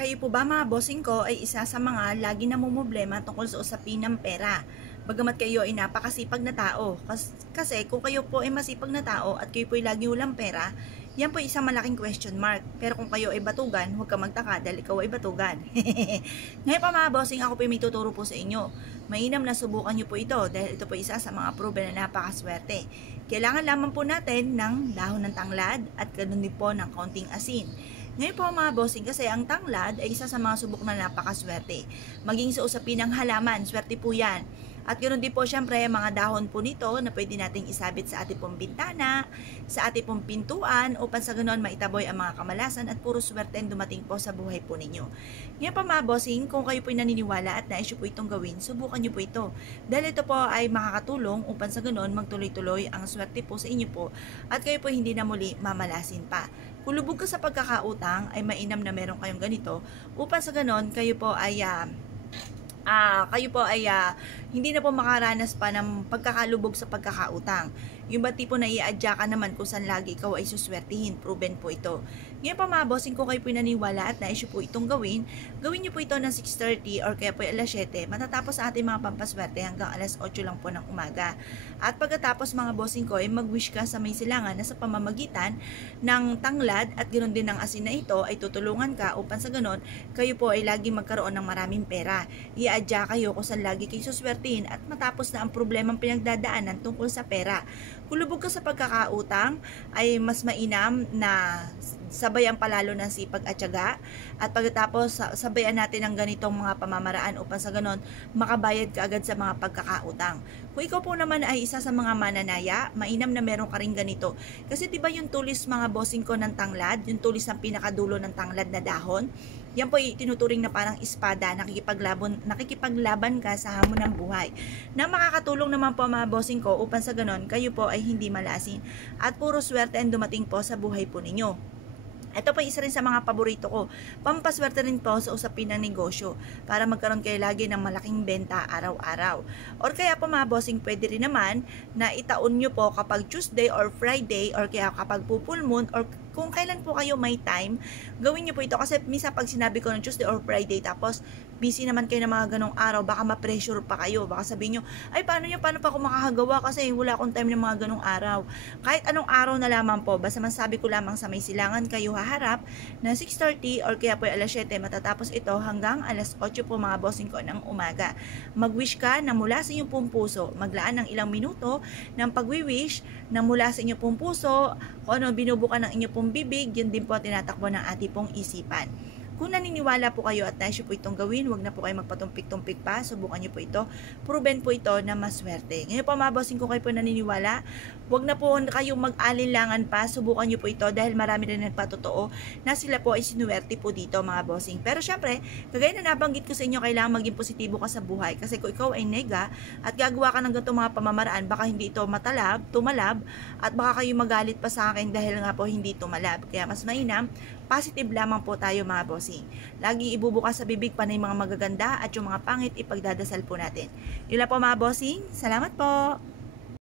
Kayo po ba mga bossing ko ay isa sa mga lagi namumblema tungkol sa usapin ng pera? Bagamat kayo ay napakasipag na tao. Kasi kung kayo po ay masipag na tao at kayo po ay lagi walang pera, yan po ay isang malaking question mark. Pero kung kayo ay batugan, huwag ka magtaka dahil ikaw ay batugan. Ngayon pa mga bossing, ako po may tuturo po sa inyo. Mainam na subukan nyo po ito dahil ito po isa sa mga proven na napakaswerte. Kailangan lamang po natin ng dahon ng tanglad at ganun din po ng kaunting asin. Ngayon po mga bossing, kasi ang tanglad ay isa sa mga subok na napakaswerte. Maging sa usapin ng halaman, swerte po yan. At ganoon din po syempre mga dahon po nito na pwede nating isabit sa ating pong bintana, sa ating pong pintuan upang sa ganoon maitaboy ang mga kamalasan at puro swerte ang dumating po sa buhay po ninyo. Ngayon pa mga bossing, kung kayo po naniniwala at nais po itong gawin, subukan nyo po ito. Dahil ito po ay makakatulong upang sa ganoon magtuloy-tuloy ang swerte po sa inyo po at kayo po hindi na muli mamalasin pa. Kung lubog ka sa pagkakautang ay mainam na meron kayong ganito upang sa ganoon kayo po ay hindi na po makaranas pa ng pagkakalubog sa pagkakautang. Yung ba tipo na i-adya ka naman kung saan lagi ikaw ay suswertihin, proven po ito. Ngayon pa mga bossing, kung kayo po naniniwala at nais po itong gawin nyo po ito ng 6:30 or kaya po alas 7, matatapos sa ating mga pampaswerte hanggang alas 8 lang po ng umaga. At pagkatapos mga bossing ko, ay mag-wish ka sa may silangan na sa pamamagitan ng tanglad at ganoon din ng asin na ito ay tutulungan ka upang sa ganoon kayo po ay lagi magkaroon ng maraming pera. I-adya kayo kung saan lagi kayo suswertihin at matapos na ang problemang pinagdadaanan tungkol sa pera. Kung lubog ka sa pagkakautang, ay mas mainam na sabayan palalo ng sipag at tiyaga at pagkatapos sabayan natin ang ganitong mga pamamaraan upang sa ganon makabayad ka agad sa mga pagkakautang. Kung ikaw po naman ay isa sa mga mananaya, mainam na meron ka rin ganito. Kasi diba yung tulis mga bossing ko ng tanglad, yung tulis ng pinakadulo ng tanglad na dahon, yan po ay tinuturing na parang espada, nakikipaglaban ka sa hamon ng buhay. Na makakatulong naman po mga bossing ko upang sa ganon kayo po ay hindi malasin at puro swerte ang dumating po sa buhay po ninyo. Ito po isa rin sa mga paborito ko. Pampaswerte rin po sa usapin ng negosyo para magkaroon kayo lagi ng malaking benta araw-araw. Or kaya po mga bossing, pwede rin naman na itaon nyo po kapag Tuesday or Friday or kaya kapag full moon or kung kailan po kayo may time, gawin nyo po ito. Kasi minsan pag sinabi ko ng Tuesday or Friday tapos busy naman kayo ng mga ganong araw, baka ma-pressure pa kayo. Baka sabihin nyo, ay paano pa ako makakagawa kasi wala akong time ng mga ganong araw. Kahit anong araw na lamang po, basta masabi ko lamang sa may silangan kayo haharap na 6:30 or kaya po alas 7, matatapos ito hanggang alas 8 po mga bossing ko ng umaga. Mag-wish ka na mula sa inyong pong puso, maglaan ng ilang minuto ng pag-wish na mula sa inyong pong puso, kung ano binubukan ng inyong pong bibig, yun din po tinatakbo ng ating pong isipan. Kung naniniwala po kayo at nais po itong gawin, huwag na po kayo magpatumpik-tumpik pa. Subukan nyo po ito. Proven po ito na maswerte. Ngayon po mga bossing, kung kayo po naniniwala, huwag na po kayong mag-alinlangan pa. Subukan nyo po ito dahil marami rin nagpatotoo na sila po ay sinuwerte po dito mga bossing. Pero syempre, kagaya na nabanggit ko sa inyo, kailangan maging positibo ka sa buhay. Kasi kung ikaw ay nega at gagawa ka ng ganitong mga pamamaraan, baka hindi ito tumalab, at baka kayo magalit pa sa akin dahil nga po hindi tumalab. Kaya mas mainam, positive lamang po tayo mga bossing. Lagi ibubukas sa bibig panay mga magaganda at yung mga pangit ipagdadasal po natin. Yun lang po mga bossing. Salamat po!